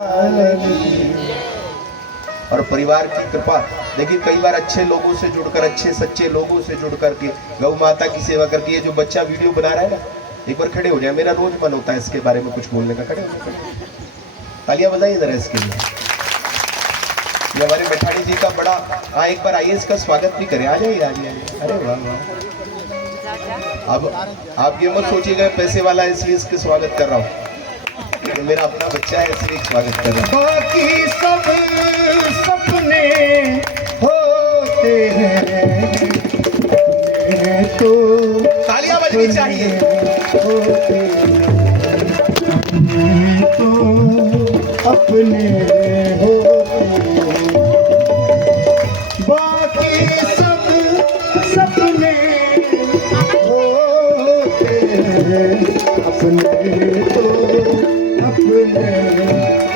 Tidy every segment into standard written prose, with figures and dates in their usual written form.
और परिवार की कृपा देखिए, कई बार अच्छे लोगों से जुड़कर, अच्छे सच्चे लोगों से जुड़ करके, गौ माता की सेवा करके, ये जो बच्चा वीडियो बना रहा है ना, एक बार खड़े हो जाए, मेरा रोज मन होता है इसके बारे में कुछ बोलने का। खड़े हो जाए, तालियां बजाइए जरा इसके लिए। ये हमारे मैठाणी जी का बड़ा, हाँ एक बार आइए, इसका स्वागत भी करें। आ जाइए, आ जाइए। अरे वाह वाह। अब आप ये मत सोचिएगा पैसे वाला इसलिए इसके स्वागत कर रहा हूँ, ये मेरा अपना बच्चा है इसलिए स्वागत कर रहा हूँ। बाकी सब सपने होते हैं, तो तालियां बजनी चाहिए। होते तो अपने होते, बाकी सब सपने होते हैं, अपने तो अपने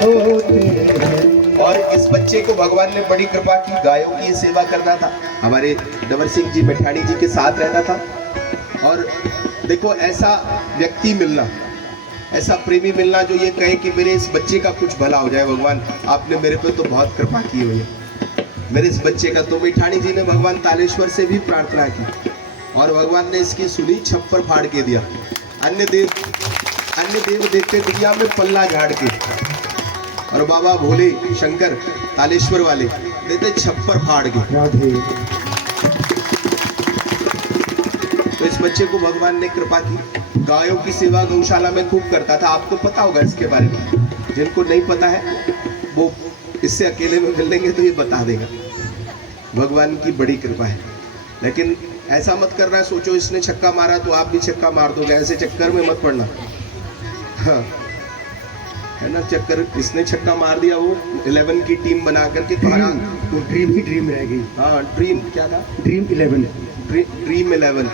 होते हैं। और इस बच्चे को भगवान ने बड़ी कृपा की, गायों की सेवा करना था, हमारे डवर सिंह जी मैठाणी जी के साथ रहता था। और देखो, ऐसा व्यक्ति मिलना, ऐसा प्रेमी मिलना जो ये कहे कि मेरे इस बच्चे का कुछ भला हो जाए। भगवान आपने मेरे पे तो बहुत कृपा की हुई है, मेरे इस बच्चे का। तो मैठाणी जी ने भगवान तालेश्वर से भी प्रार्थना की और भगवान ने इसकी सुनी, छप्पर फाड़ के दिया। अन्य देव देखते दुनिया में पल्ला झाड़ के, और बाबा भोले शंकर तालेश्वर वाले देते छप्पर फाड़ के। राधे। तो इस बच्चे को भगवान ने कृपा की, गायों की सेवा गौशाला में खूब करता था। आपको पता होगा इसके बारे में, जिनको नहीं पता है वो इससे अकेले में मिल लेंगे तो ये बता देगा। भगवान की बड़ी कृपा है। लेकिन ऐसा मत करना है, सोचो इसने छक्का मारा तो आप भी छक्का मार दोगे, ऐसे चक्कर में मत पड़ना। हाँ है ना, चक्कर, इसने छक्का मार दिया, वो 11 की टीम बना करके तो ड्रीम ही ड्रीम रह गई। हाँ, ड्रीम क्या था, ड्रीम 11 ड्रीम 11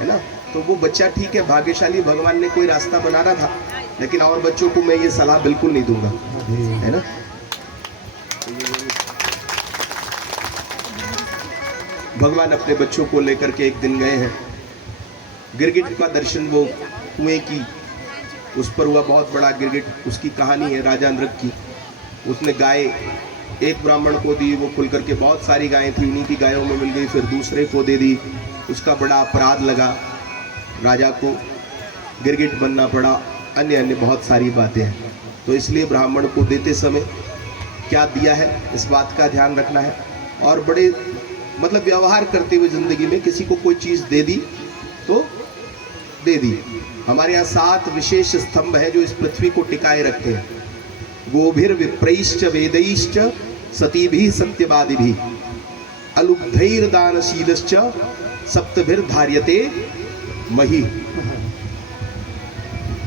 है ना। तो वो बच्चा ठीक है, भाग्यशाली, भगवान ने कोई रास्ता बनाना था। लेकिन और बच्चों को मैं ये सलाह बिल्कुल नहीं दूंगा, है ना। भगवान अपने बच्चों को लेकर के एक दिन गए हैं, गिरगिट का दर्शन, वो कुएं की उस पर हुआ, बहुत बड़ा गिरगिट, उसकी कहानी है राजा नृग की। उसने गाय एक ब्राह्मण को दी, वो खुल करके बहुत सारी गायें थी, उन्हीं की गायों में मिल गई, फिर दूसरे को दे दी। उसका बड़ा अपराध लगा, राजा को गिरगिट बनना पड़ा, अन्य बहुत सारी बातें हैं। तो इसलिए ब्राह्मण को देते समय क्या दिया है, इस बात का ध्यान रखना है। और बड़े मतलब व्यवहार करते हुए ज़िंदगी में किसी को कोई चीज़ दे दी तो दे दी। हमारे यहाँ 7 विशेष स्तंभ है जो इस पृथ्वी को टिकाए रखते हैं। गोभिर विप्रैश्च वेदैश्च सतीभिः सत्यवादिभिः अलुब्धैर दानशीलश्च सप्तभिर धार्यते मही।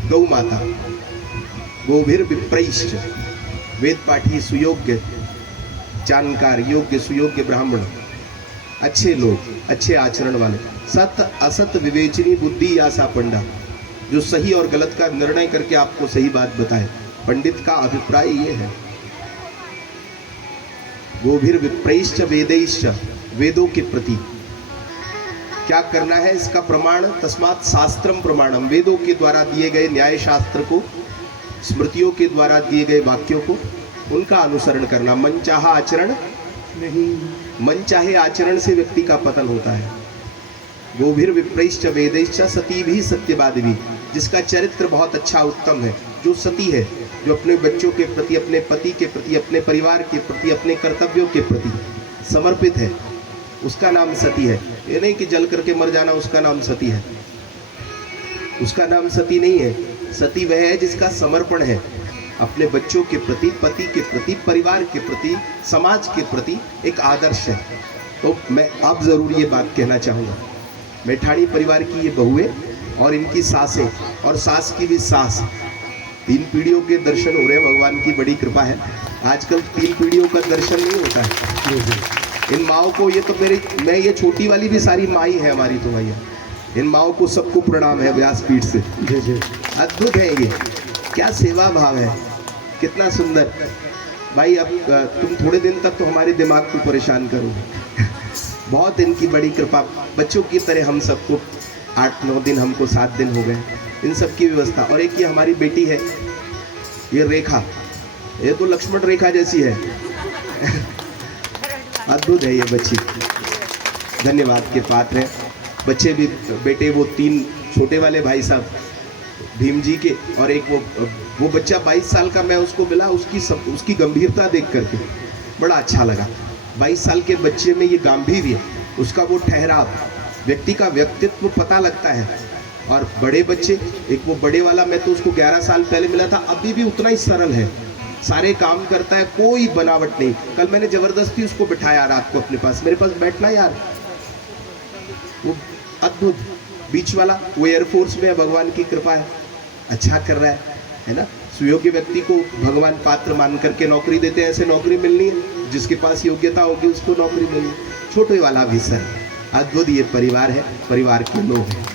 गौ माता, गोभिर विप्रैश्च, वेद पाठी, सुयोग्य, जानकार, योग्य सुयोग्य ब्राह्मण, अच्छे लोग, अच्छे आचरण वाले, सत असत विवेचनी बुद्धि या सा पंडा, जो सही और गलत का निर्णय करके आपको सही बात बताए। पंडित का अभिप्राय ये है। गोभिर विप्रैश्च वेदैश्च, वेदों के प्रति क्या करना है, इसका प्रमाण, तस्मात् शास्त्रम प्रमाणम, वेदों के द्वारा दिए गए न्याय शास्त्र को, स्मृतियों के द्वारा दिए गए वाक्यों को, उनका अनुसरण करना। मन चाहा आचरण नहीं, मन चाहे आचरण से व्यक्ति का पतन होता है। गोभिर विप्रैश्च वेदैश्च सतीभिः सत्यवादिभिः, जिसका चरित्र बहुत अच्छा उत्तम है, जो सती है, जो अपने बच्चों के प्रति, अपने पति के प्रति, अपने परिवार के प्रति, अपने कर्तव्यों के प्रति समर्पित है, उसका नाम सती है। ये नहीं कि जल करके मर जाना उसका नाम सती है, उसका नाम सती नहीं है। सती वह है जिसका समर्पण है अपने बच्चों के प्रति, पति के प्रति, परिवार के प्रति, समाज के प्रति, एक आदर्श है। तो मैं अब ज़रूर ये बात कहना चाहूँगा, मैठाणी परिवार की ये बहुएं और इनकी सासें, और सास की भी सास, 3 पीढ़ियों के दर्शन हो रहे हैं। भगवान की बड़ी कृपा है। आजकल 3 पीढ़ियों का दर्शन नहीं होता है। इन माओ को, ये तो मैं ये छोटी वाली भी सारी माई है हमारी, तो भैया इन माओ को सबको प्रणाम है व्यासपीठ से। अद्भुत है ये, क्या सेवा भाव है, कितना सुंदर। भाई अब तुम थोड़े दिन तक तो हमारे दिमाग को परेशान करोगे। बहुत इनकी बड़ी कृपा, बच्चों की तरह हम सबको 8-9 दिन, हमको 7 दिन हो गए, इन सब की व्यवस्था। और एक ये हमारी बेटी है, ये रेखा, ये तो लक्ष्मण रेखा जैसी है। अद्भुत है ये बच्ची, धन्यवाद के पात्र है। बच्चे भी, बेटे वो 3 छोटे वाले भाई साहब भीम जी के, और एक वो बच्चा 22 साल का, मैं उसको मिला, उसकी गंभीरता देख करके बड़ा अच्छा लगा। 22 साल के बच्चे में ये गांभीर्य, उसका वो ठहराव, व्यक्ति का व्यक्तित्व पता लगता है। और बड़े बच्चे, एक वो बड़े वाला, मैं तो उसको 11 साल पहले मिला था, अभी भी उतना ही सरल है, सारे काम करता है, कोई बनावट नहीं। कल मैंने जबरदस्ती उसको बिठाया रात को अपने पास, मेरे पास बैठना यार, वो अद्भुत। बीच वाला वो एयरफोर्स में है, भगवान की कृपा है, अच्छा कर रहा है ना। सुयोग्य व्यक्ति को भगवान पात्र मान करके नौकरी देते हैं, ऐसे नौकरी मिलनी है, जिसके पास योग्यता होगी उसको नौकरी मिलनी। छोटे वाला भी सर, अद्भुत ये परिवार है, परिवार के लोग हैं,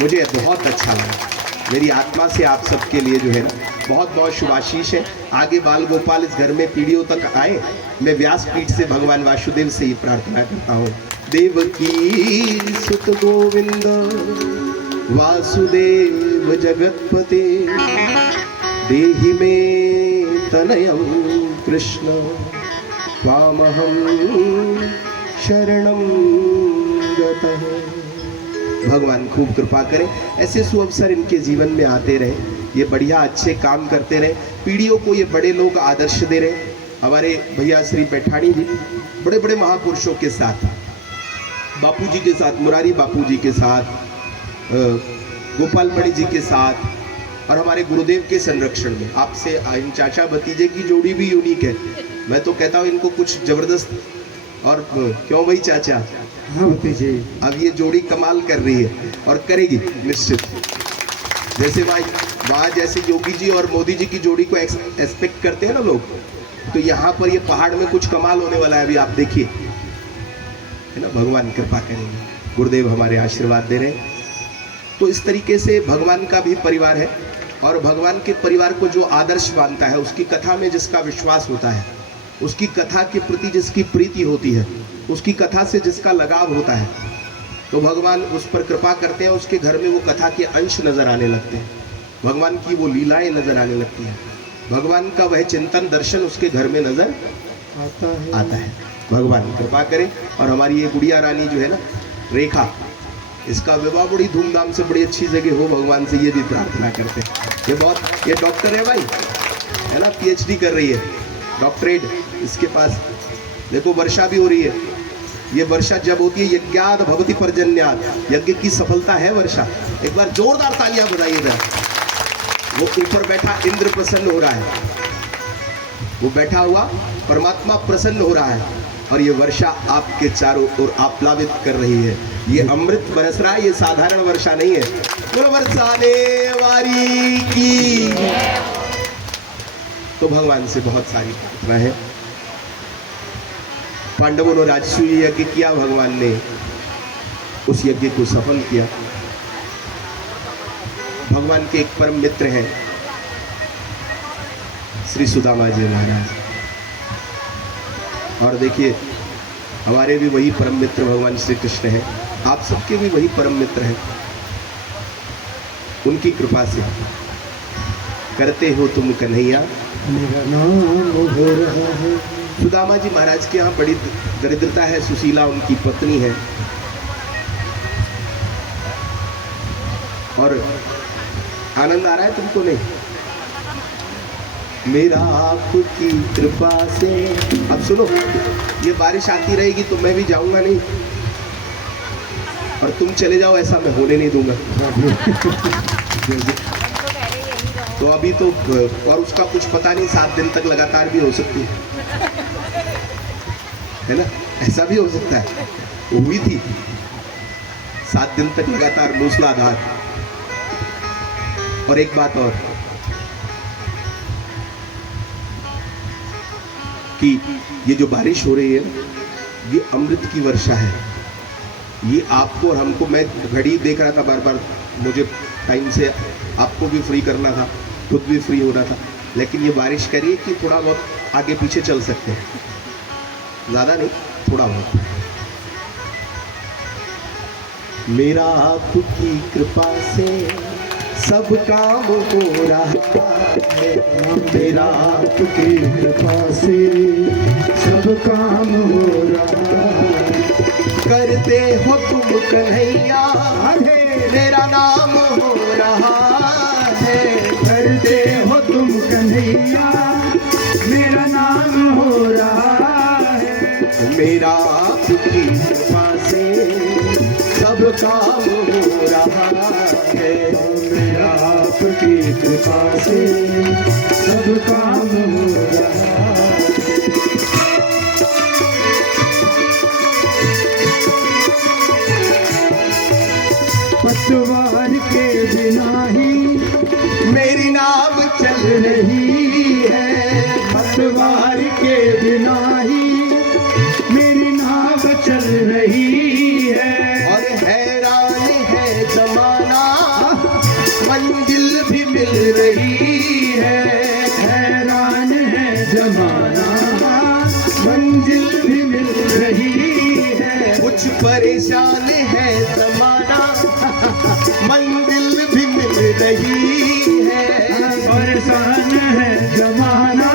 मुझे बहुत अच्छा लगा। मेरी आत्मा से आप सबके लिए जो है ना बहुत बहुत शुभाशीष है। आगे बाल गोपाल इस घर में पीढ़ियों तक आए, मैं व्यासपीठ से भगवान वासुदेव से ही प्रार्थना करता हूँ। देवकी सुत गोविंद वासुदेव जगतपते, देहि मे तनयं कृष्ण त्वामहं शरणं गतः। भगवान खूब कृपा करें, ऐसे सुअवसर इनके जीवन में आते रहे, ये बढ़िया अच्छे काम करते रहे, पीढ़ियों को ये बड़े लोग आदर्श दे रहे। हमारे भैया श्री पैठाणी जी बड़े बड़े महापुरुषों के साथ, बापू जी के साथ, मुरारी बापू जी के साथ, गोपाल मणि जी के साथ, और हमारे गुरुदेव के संरक्षण में। आपसे इन चाचा भतीजे की जोड़ी भी यूनिक है, मैं तो कहता हूँ इनको कुछ जबरदस्त, और क्यों भाई चाचा? हाँ भतीजे, अब ये जोड़ी कमाल कर रही है और करेगी निश्चित। जैसे भाई वहाँ जैसे योगी जी और मोदी जी की जोड़ी को एक्सपेक्ट करते हैं ना लोग, तो यहाँ पर ये पहाड़ में कुछ कमाल होने वाला है, अभी आप देखिए, है ना। भगवान कृपा करेंगे, गुरुदेव हमारे आशीर्वाद दे रहे हैं। तो इस तरीके से भगवान का भी परिवार है, और भगवान के परिवार को जो आदर्श मानता है, उसकी कथा में जिसका विश्वास होता है, उसकी कथा के प्रति जिसकी प्रीति होती है, उसकी कथा से जिसका लगाव होता है, तो भगवान उस पर कृपा करते हैं, उसके घर में वो कथा के अंश नजर आने लगते हैं, भगवान की वो लीलाएं नजर आने लगती हैं, भगवान का वह चिंतन दर्शन उसके घर में नजर आता है। भगवान कृपा करे। और हमारी ये गुड़िया रानी जो है ना रेखा, इसका विवाह बड़ी धूमधाम से बड़ी अच्छी जगह हो, भगवान से ये भी प्रार्थना करते हैं। ये डॉक्टर है भाई, है ना, PhD कर रही है, डॉक्टरेट इसके पास। देखो वर्षा भी हो रही है, ये वर्षा जब होती है, यज्ञात भवति पर्जन्यात, यज्ञ की सफलता है वर्षा। एक बार जोरदार तालियां बजाइएगा। वो ऊपर बैठा इंद्र प्रसन्न हो रहा है, वो बैठा हुआ परमात्मा प्रसन्न हो रहा है, और ये वर्षा आपके चारों ओर आप्लावित कर रही है। ये अमृत बरस रहा है, ये साधारण वर्षा नहीं है। बोलो बरसाने वाली की। तो भगवान से बहुत सारी प्रार्थना है। पांडवों ने राजसूय यज्ञ किया, भगवान ने उस यज्ञ को सफल किया। भगवान के एक परम मित्र हैं श्री सुदामा जी महाराज, और देखिए हमारे भी वही परम मित्र भगवान श्री कृष्ण हैं, आप सबके भी वही परम मित्र हैं। उनकी कृपा से करते हो तुम कन्हैया मेरा नाम हो रहा है। सुदामा जी महाराज के यहाँ बड़ी दरिद्रता है, सुशीला उनकी पत्नी है, और आनंद आ रहा है तुमको? नहीं, मेरा आपकी कृपा से। अब सुनो, ये बारिश आती रहेगी तो मैं भी जाऊंगा नहीं, और तुम चले जाओ ऐसा मैं होने नहीं दूंगा। तो अभी तो, और उसका कुछ पता नहीं, 7 दिन तक लगातार भी हो सकती है ना, ऐसा भी हो सकता है। वो हुई थी 7 दिन तक लगातार मूसलाधार। और एक बात और, कि ये जो बारिश हो रही है, ये अमृत की वर्षा है। ये आपको और हमको, मैं घड़ी देख रहा था बार बार, मुझे टाइम से आपको भी फ्री करना था, खुद भी फ्री होना था, लेकिन ये बारिश कह रही है कि थोड़ा बहुत आगे पीछे चल सकते हैं, ज़्यादा नहीं, थोड़ा बहुत। मेरा आपकी कृपा से सब काम हो रहा है मेरा आपकी कृपा से सब काम हो रहा है। करते हो तुम कन्हैया मेरा नाम हो रहा है करते हो तुम कन्हैया मेरा नाम हो रहा है। मेरा आपकी कृपा से सब काम हो रहा है मेरा आपकी कृपा से सब काम हो रहा है। पतवार के बिना ही मेरी नाव चल रही है। पतवार के बिना ही मेरी नाव चल रही है। और हैरान है जमाना मंजिल भी मिल रही है हैरान है जमाना मंजिल भी मिल रही है। कुछ परेशान है जमाना मंजिल भी मिल रही है परेशान है जमाना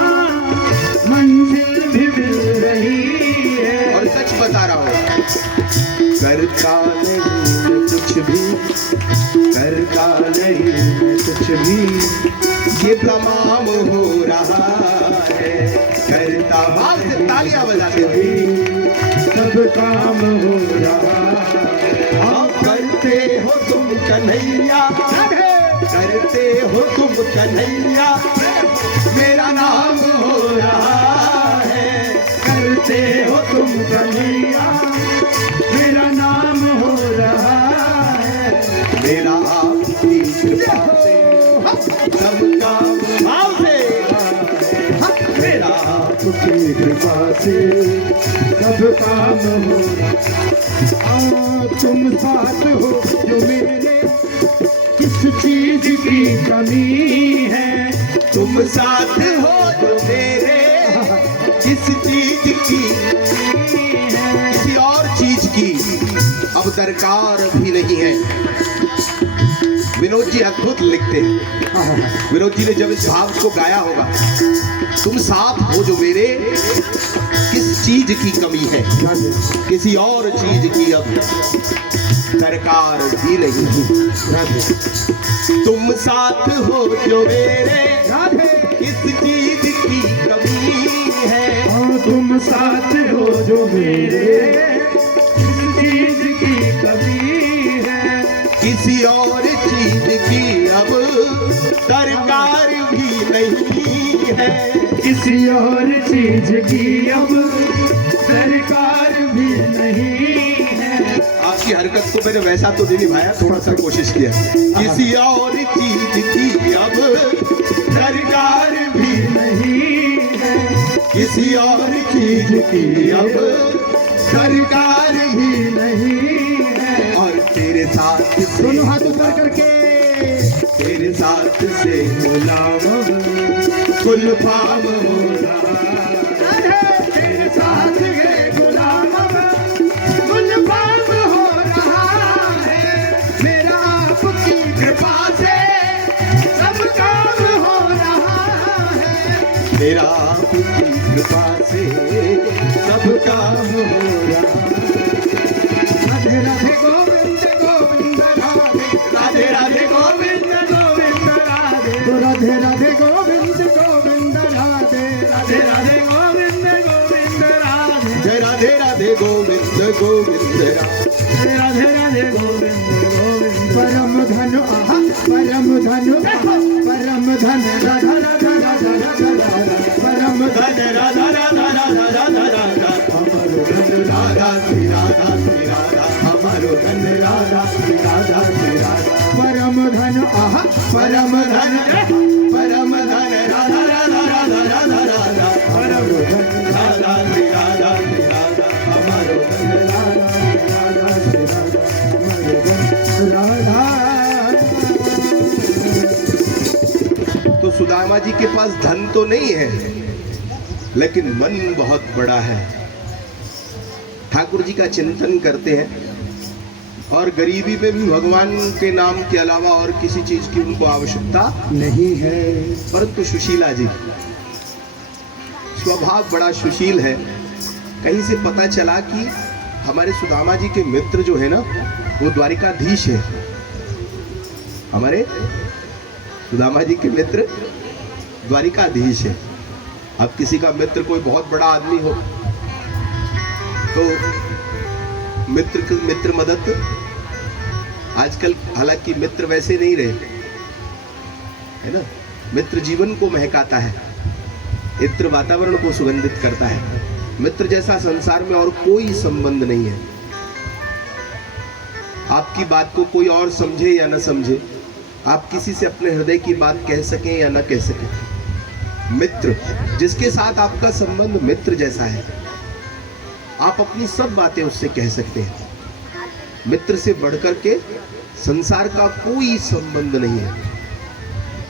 मंजिल भी मिल रही है। और सच बता रहा हूँ करता नहीं मैं कुछ भी करता नहीं मैं कुछ भी ये तमाम हो रहा है करता भाव से तालियां बजाते हुए सब काम हो रहा है। हाँ, करते हो तुम कन्हैया करते हो तुम कन्हैया मेरा नाम हो रहा है करते हो तुम कन्हैया मेरा नाम हो रहा है। मेरा आपकी कृपा से सब काम भाव से मेरा आपकी कृपा से सब काम हो रहा। तुम साथ हो जो मेरे किस चीज की कमी है। तुम साथ हो जो मेरे किस चीज की किसी और चीज की अब दरकार भी नहीं है। विनोद जी अद्भुत लिखते हैं। विनोद जी ने जब इस भाव को गाया होगा तुम साथ हो जो मेरे किस चीज की कमी है किसी और चीज की अब दरकार भी नहीं। तुम साथ हो जो मेरे किस चीज की कमी है। तुम साथ हो जो मेरे किस चीज की कमी है। किसी और चीज की अब दरकार भी नहीं है। किसी और चीज की अब सरकार भी नहीं है। आपकी हरकत को मैंने वैसा तो नहीं निभाया थोड़ा सा कोशिश किया। किसी और चीज की अब दरकार भी नहीं है। किसी और चीज की अब दरकार भी नहीं है। और तेरे साथ दोनों हाथ ऊपर करके तेरे साथ से गुलाम कुल फाम हो रहा तेरे साथ ये गुलाम गुलफाम हो रहा है। मेरा आपकी कृपा से सब काम हो रहा है। मेरा आपकी कृपा से सब काम हो रहा। राधे राधे गोविंद गोविंद राधे राधे राधे गोविंद गोविंद राधे। तो राधे राधे गोविंद गोविंद राधे राधे राधे गोविंद गोविंद राधे। जय राधे राधे गोविंद गोविंद राधे राधे राधे गोविंद गोविंद। परम धन आहा परम धन परम धन राधा राधा राधा राधा राधा। परम धन राधा राधा राधा राधा राधा हमारो धन राधा श्री राधा श्री राधा हमारो धन राधा श्री राधा श्री राधा परम धन आहा परम धन परम धन राधा राधा राधा राधा राधा परम धन राधा श्री राधा श्री राधा हमारो धन राधा श्री राधा राधा। तो सुदामा जी के पास धन तो नहीं है लेकिन मन बहुत बड़ा है। ठाकुर जी का चिंतन करते हैं और गरीबी में भी भगवान के नाम के अलावा और किसी चीज की उनको आवश्यकता नहीं है। परंतु सुशीला जी स्वभाव बड़ा सुशील है। कहीं से पता चला कि हमारे सुदामा जी के मित्र जो है ना वो द्वारिकाधीश है। हमारे सुदामा जी के मित्र द्वारिकाधीश है। अब किसी का मित्र कोई बहुत बड़ा आदमी हो तो मित्र मदद आजकल, हालांकि मित्र वैसे नहीं रहे है ना, मित्र जीवन को महकाता है, इत्र वातावरण को सुगंधित करता है। मित्र जैसा संसार में और कोई संबंध नहीं है। आपकी बात को कोई और समझे या न समझे, आप किसी से अपने हृदय की बात कह सकें या न कह सकें, मित्र जिसके साथ आपका संबंध मित्र जैसा है, आप अपनी सब बातें उससे कह सकते हैं। मित्र से बढ़कर के संसार का कोई संबंध नहीं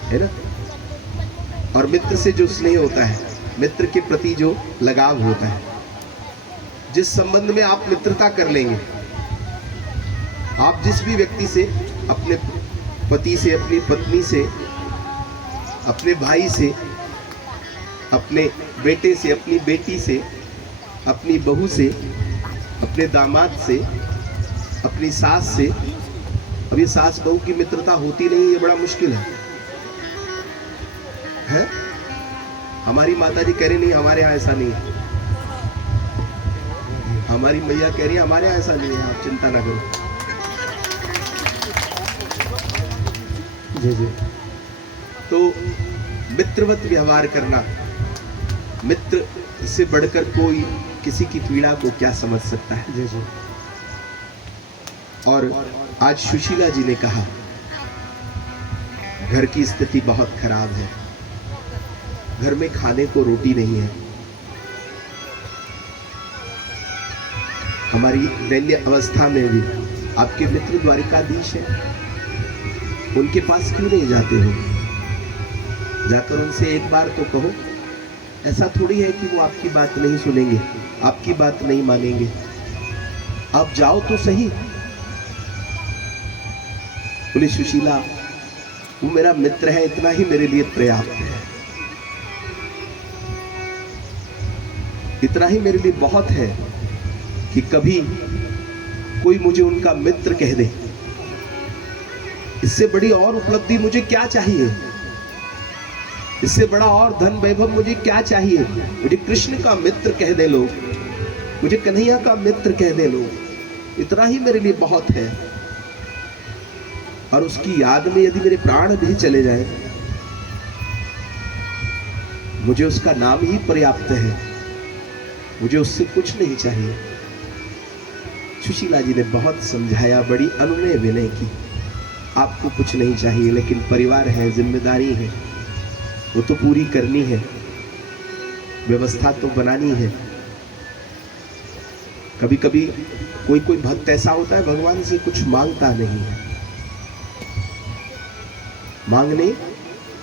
है ना। और मित्र से जो स्नेह होता है, मित्र के प्रति जो लगाव होता है, जिस संबंध में आप मित्रता कर लेंगे, आप जिस भी व्यक्ति से, अपने पति से, अपनी पत्नी से, अपने भाई से, अपने बेटे से, अपनी बेटी से, अपनी बहू से, अपने दामाद से, अपनी सास से, अब ये सास बहू की मित्रता होती नहीं, ये बड़ा मुश्किल है? हमारी माता जी कह रही नहीं हमारे यहाँ ऐसा नहीं है, हमारी मैया कह रही है हमारे यहाँ ऐसा नहीं है, आप चिंता ना करो। जी जी। तो मित्रवत व्यवहार करना, मित्र से बढ़कर कोई किसी की पीड़ा को क्या समझ सकता है। जी जी। और आज सुशीला जी ने कहा घर की स्थिति बहुत खराब है, घर में खाने को रोटी नहीं है, हमारी दैन्य अवस्था में भी आपके मित्र द्वारिकाधीश हैं, उनके पास क्यों नहीं जाते हो? जाकर उनसे एक बार तो कहो। ऐसा थोड़ी है कि वो आपकी बात नहीं सुनेंगे, आपकी बात नहीं मानेंगे। आप जाओ तो सही। बोले सुशीला वो मेरा मित्र है, इतना ही मेरे लिए पर्याप्त है, इतना ही मेरे लिए बहुत है कि कभी कोई मुझे उनका मित्र कह दे। इससे बड़ी और उपलब्धि मुझे क्या चाहिए? इससे बड़ा और धन वैभव मुझे क्या चाहिए? मुझे कृष्ण का मित्र कह दे लोग, मुझे कन्हैया का मित्र कह दे लोग, इतना ही मेरे लिए बहुत है। और उसकी याद में यदि मेरे प्राण भी चले जाए, मुझे उसका नाम ही पर्याप्त है, मुझे उससे कुछ नहीं चाहिए। सुशीला जी ने बहुत समझाया, बड़ी अनुनय विनय की। आपको कुछ नहीं चाहिए, लेकिन परिवार है, जिम्मेदारी है, वो तो पूरी करनी है, व्यवस्था तो बनानी है। कभी कभी कोई कोई भक्त ऐसा होता है भगवान से कुछ मांगता नहीं है, मांगने,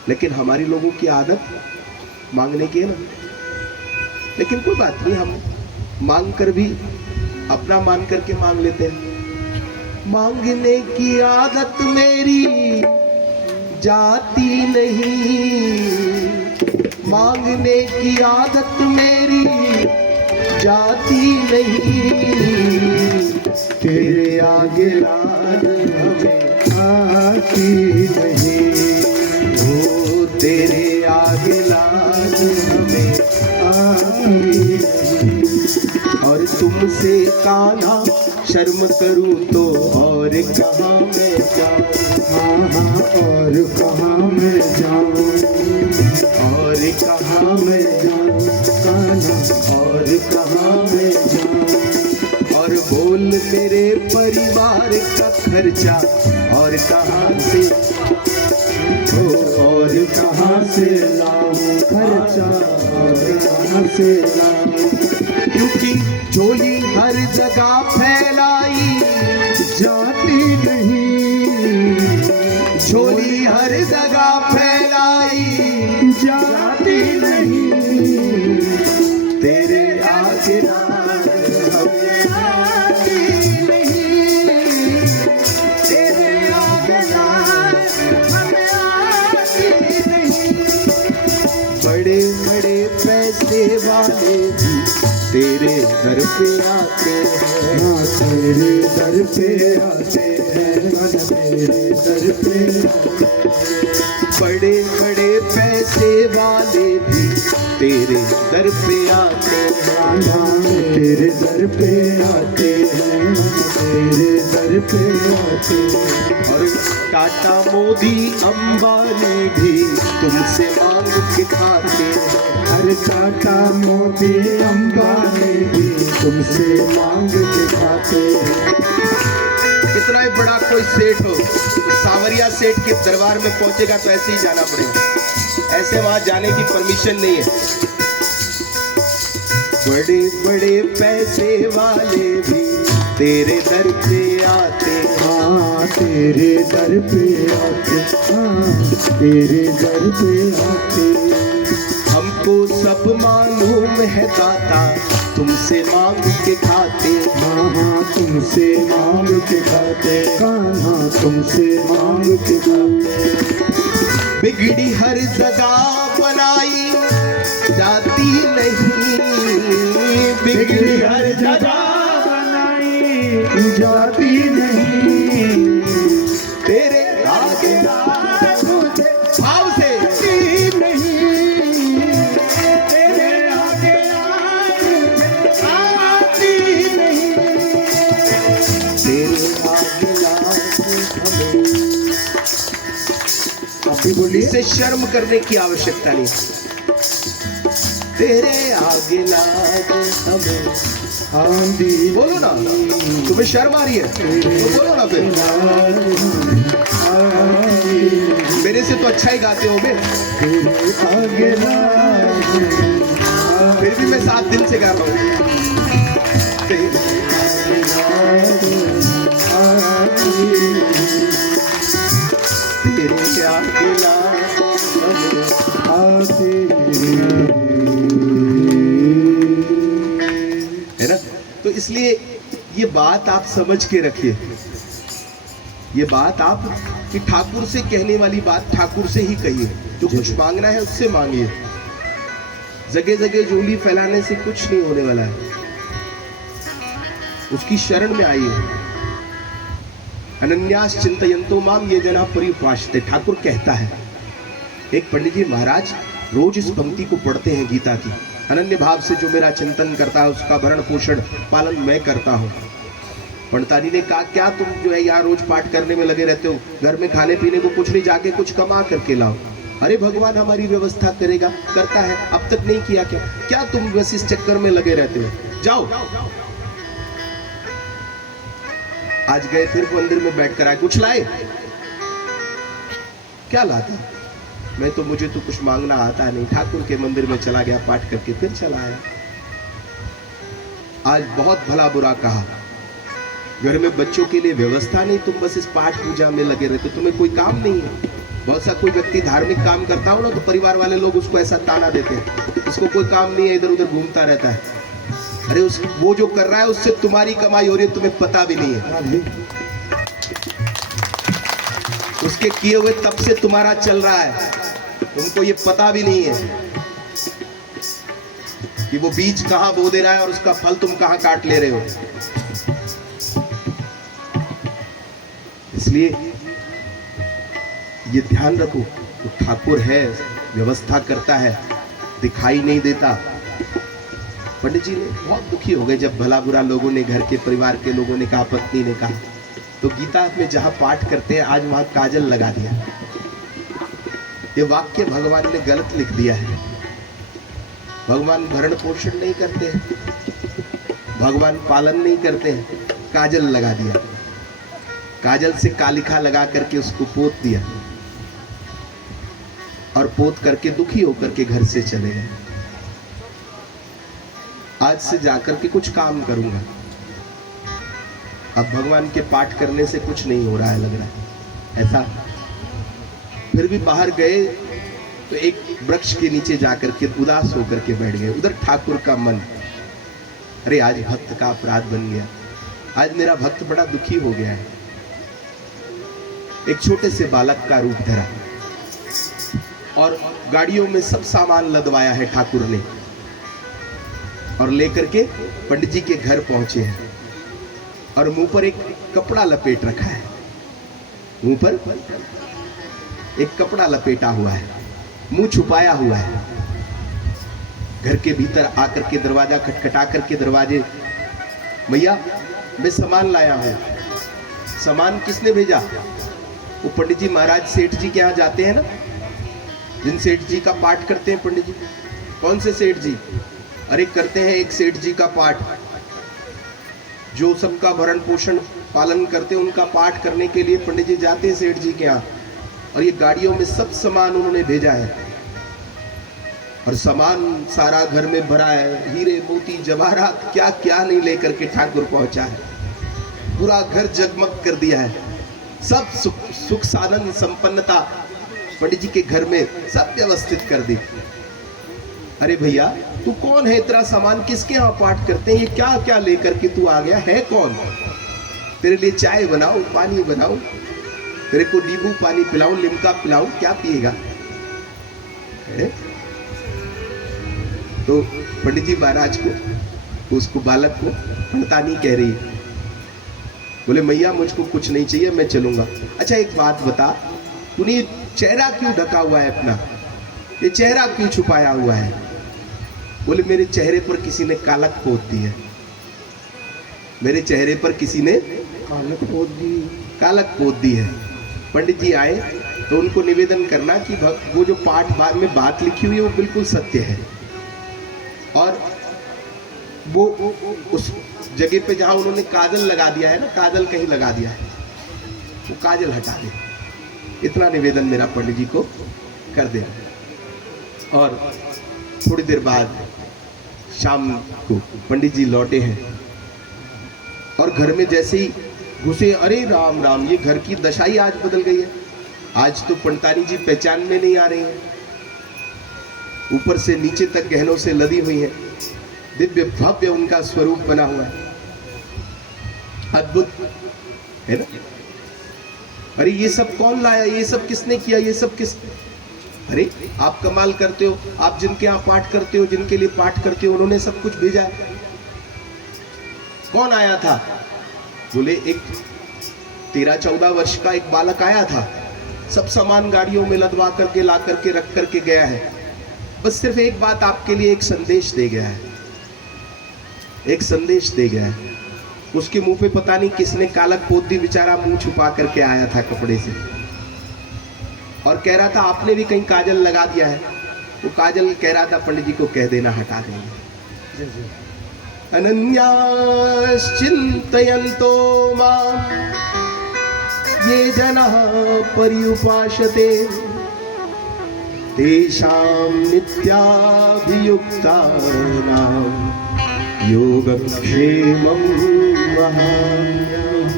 लेकिन हमारी लोगों की आदत मांगने की है ना। लेकिन कोई बात नहीं, हम मांग कर भी अपना मान करके मांग लेते हैं। मांगने की आदत मेरी जाती नहीं, मांगने की आदत मेरी जाती नहीं, तेरे आगे लाज हमें आती नहीं, वो तेरे आगे लाज हमें आती नहीं। और तुमसे कान्हा शर्म करूं तो और कहाँ मैं जाऊं, हाँ हाँ, और कहाँ मैं जाऊं, और कहाँ मैं जाऊं कान्हा, और कहाँ मैं जाऊं। और बोल मेरे परिवार का खर्चा और कहाँ से, और कहाँ से लाऊं खर्चा, और कहाँ से लाऊं, क्योंकि झोली हर जगह फैलाई जाती नहीं, झोली हर जगह फैलाई जाती नहीं, तेरे आगे लाज हमें आती नहीं, वाले भी तेरे दर पे आते हैं। हाँ तेरे दर पे आते हैं, मन तेरे दर पे आते हैं। बड़े बड़े पैसे वाले भी तेरे दर पे आते हैं। तेरे दर पे आते हैं, तेरे दर पे आते हैं। और टाटा मोदी अंबानी भी तुमसे मांग के खाते हैं। हर टाटा मोदी अंबानी भी तुमसे मांग के खाते हैं। कितना ही बड़ा कोई सेठ हो, सावरिया सेठ के दरबार में पहुंचेगा तो ऐसे ही जाना पड़ेगा, ऐसे वहां जाने की परमिशन नहीं है। बड़े बड़े पैसे वाले भी तेरे दर पे आते हैं। हाँ तेरे दर पे आते, हाँ तेरे दर पे आते। हमको सब मालूम है दाता तुमसे मांग के खाते। हाँ हाँ तुमसे मांग के खाते, कान्हा तुमसे मांग के खाते। बिगड़ी हर जगह बनाई जाती नहीं, बिगड़ी हर जगह बनाई जाती नहीं। तेरे आगे मुझे भाव से नहीं, तेरे आगे आती नहीं। तेरे आगे हमें अभी बोलिए। इसे शर्म करने की आवश्यकता नहीं। तेरे आगे लाज हमें, आंधी बोलो ना, तुम्हें शर्म आ रही है तो बोलो ना फिर। मेरे से तो अच्छा ही गाते हो बे, आगे फिर भी मैं 7 दिन से गा रहा हूँ। तेरे आगे लाज है ना। तो इसलिए ये बात आप समझ के रखिए, ये बात आप कि ठाकुर से कहने वाली बात ठाकुर से ही कहिए। जो कुछ मांगना है उससे मांगिए, जगह जगह झोली फैलाने से कुछ नहीं होने वाला है। उसकी शरण में आइए। अनन्यास चिंतयन्तो माम ये जना परिपाश्यते, ठाकुर कहता है। एक पंडित जी महाराज रोज इस पंक्ति को पढ़ते हैं गीता की। अनन्य भाव से जो मेरा चिंतन करता है उसका भरण पोषण पालन मैं करता हूँ। पंडितानी ने कहा क्या तुम जो है यहाँ रोज पाठ करने में लगे रहते हो, घर में खाने पीने को कुछ नहीं, जाके कुछ कमा करके लाओ। अरे भगवान हमारी व्यवस्था करेगा, करता है, अब तक नहीं किया क्या? क्या तुम बस इस चक्कर में लगे रहते हो? जाओ। आज गए फिर मंदिर में बैठकर आए, कुछ लाए? क्या लाता? मैं तो मुझे तो कुछ मांगना आता नहीं। ठाकुर के मंदिर में चला गया, पाठ करके फिर चला आया। आज बहुत भला बुरा कहा, घर में बच्चों के लिए व्यवस्था नहीं, तुम बस इस पाठ पूजा में लगे रहते, तुम्हें कोई काम नहीं है। बहुत सा कोई व्यक्ति धार्मिक काम करता हो ना तो परिवार वाले लोग उसको ऐसा ताना देते हैं, इसको कोई काम नहीं है, इधर उधर घूमता रहता है। अरे वो जो कर रहा है उससे तुम्हारी कमाई हो रही है, तुम्हें पता भी नहीं है। उसके किए हुए तब से तुम्हारा चल रहा है, तुमको ये पता भी नहीं है कि वो बीज कहां बो दे रहा है और उसका फल तुम कहां काट ले रहे हो। इसलिए ये ध्यान रखो, तो ठाकुर है, व्यवस्था करता है, दिखाई नहीं देता। पंडित जी ने बहुत दुखी हो गए जब भला बुरा लोगों ने, घर के परिवार के लोगों ने कहा, पत्नी ने कहा, तो गीता में जहां पाठ करते हैं आज वहां काजल लगा दिया। ये वाक्य भगवान ने गलत लिख दिया है। भगवान भरण पोषण नहीं करते हैं, भगवान पालन नहीं करते हैं, काजल लगा दिया। काजल से कालिखा लगा करके उसको पोत दिया और पोत करके दुखी होकर के घर से चले गए। आज से जाकर के कुछ काम करूंगा। अब भगवान के पाठ करने से कुछ नहीं हो रहा है, लग रहा है ऐसा। फिर भी बाहर गए तो एक वृक्ष के नीचे जाकर के उदास होकर के बैठ गए। उधर ठाकुर का मन, अरे आज भक्त का अपराध बन गया, आज मेरा भक्त बड़ा दुखी हो गया है। एक छोटे से बालक का रूप धरा और गाड़ियों में सब सामान लदवाया है ठाकुर ने। और लेकर के पंडित जी के घर पहुंचे हैं और मुंह पर एक कपड़ा लपेट रखा है, मुंह पर एक कपड़ा लपेटा हुआ है, मुंह छुपाया हुआ है। घर के भीतर आकर के दरवाजा खटखटा करके दरवाजे, भैया मैं सामान लाया हूं। सामान किसने भेजा? वो पंडित जी महाराज सेठ जी के यहाँ जाते हैं ना, जिन सेठ जी का पाठ करते हैं पंडित जी। कौन से सेठ जी? अरे करते हैं एक सेठ जी का पाठ, जो सबका भरण पोषण पालन करते हैं, उनका पाठ करने के लिए पंडित जी जाते हैं सेठ जी के यहाँ। और ये गाड़ियों में सब सामान उन्होंने भेजा है और सामान सारा घर में भरा है, हीरे मोती जवाहरात क्या क्या नहीं लेकर के ठाकुर पहुंचा है। पूरा घर जगमग कर दिया है, सब सुख सानंद संपन्नता पंडित जी के घर में सब व्यवस्थित कर दी। अरे भैया तू कौन है? इतना सामान किसके यहाँ पाठ करते हैं? ये क्या क्या लेकर के तू आ गया है? कौन? तेरे लिए चाय बनाऊं, पानी बनाऊं, तेरे को नींबू पानी पिलाऊं, लिमका पिलाऊं, क्या पिएगा? तो पंडित जी महाराज को, उसको बालक को पंडितानी कह रही है, बोले मैया मुझको कुछ नहीं चाहिए, मैं चलूंगा। अच्छा एक बात बता, तूने चेहरा क्यों ढका हुआ है अपना? ये चेहरा क्यों छुपाया हुआ है? बोले मेरे चेहरे पर किसी ने कालक पोत दी है, मेरे चेहरे पर किसी ने कालक पोत दी है। पंडित जी आए तो उनको निवेदन करना कि वो जो पाठ में बात लिखी हुई है वो बिल्कुल सत्य है, और वो उस जगह पे जहां उन्होंने काजल लगा दिया है ना, काजल कहीं लगा दिया है, वो काजल हटा दे। इतना निवेदन मेरा पंडित जी को कर दे। और थोड़ी देर बाद शाम को पंडित जी लौटे हैं और घर में जैसे ही घुसे, अरे राम राम, ये घर की दशा ही आज बदल गई है। आज तो पंडितानी जी पहचान में नहीं आ रही है, ऊपर से नीचे तक गहनों से लदी हुई है, दिव्य भव्य उनका स्वरूप बना हुआ है, अद्भुत है ना। अरे ये सब कौन लाया? ये सब किसने किया? ये सब किस? अरे आप कमाल करते हो, आप जिनके यहाँ पाठ करते हो, जिनके लिए पाठ करते हो, उन्होंने सब कुछ भेजा है। कौन आया था? बोले एक 13-14 वर्ष का एक बालक आया था, सब सामान गाड़ियों में लदवा करके ला करके रख करके गया है, बस सिर्फ एक बात आपके लिए, एक संदेश दे गया है, एक संदेश दे गया है। उसके मुंह पे पता नहीं किसने कालक पोत दी, बेचारा मुंह छुपा करके आया था कपड़े से, और कह रहा था आपने भी कहीं काजल लगा दिया है। वो काजल कह रहा था पंडित जी को कह देना हटा देंगे। अनन्याश्चिन्तयन्तो मां ये जनाः पर्युपासते तेषां नित्याभियुक्तानां योगक्षेमं वहाम्यहम्।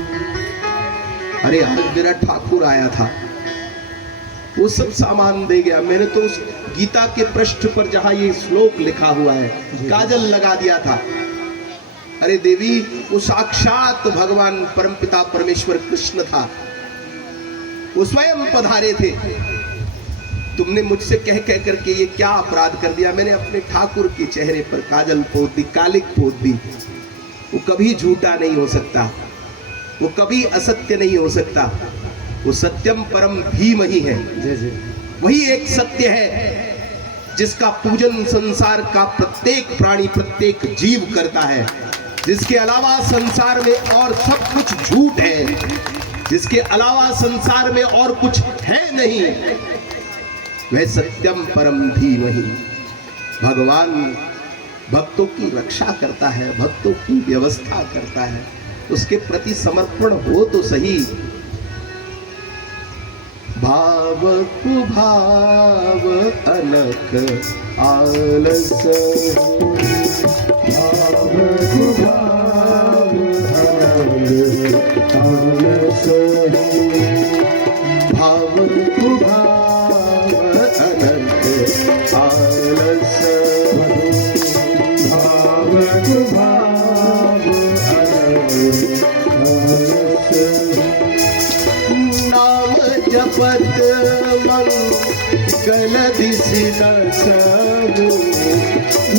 अरे आज मेरा ठाकुर आया था, वो सब सामान दे गया। मैंने तो उस गीता के पृष्ठ पर जहां ये श्लोक लिखा हुआ है काजल लगा दिया था। अरे देवी, वो साक्षात भगवान परमपिता परमेश्वर कृष्ण था, वो स्वयं पधारे थे। तुमने मुझसे कह कह करके ये क्या अपराध कर दिया? मैंने अपने ठाकुर के चेहरे पर काजल पोत दी, कालिक पोत दी। वो कभी झूठा नहीं हो सकता, वो कभी असत्य नहीं हो सकता, वो सत्यम परम धीमहि है। वही एक सत्य है जिसका पूजन संसार का प्रत्येक प्राणी, प्रत्येक जीव करता है। जिसके अलावा संसार में और सब कुछ झूठ है, जिसके अलावा संसार में और कुछ है नहीं, वह सत्यम परम धीमहि। भगवान भक्तों की रक्षा करता है, भक्तों की व्यवस्था करता है, उसके प्रति समर्पण हो तो सही। भाव कुभाव अनक आलस, भाव कुभाव अनक आलस, भाव कुभाव अनक आलस, भाव कुभाव अनक आलस। नाम जपत मंगल दिसि न सबु,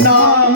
नाम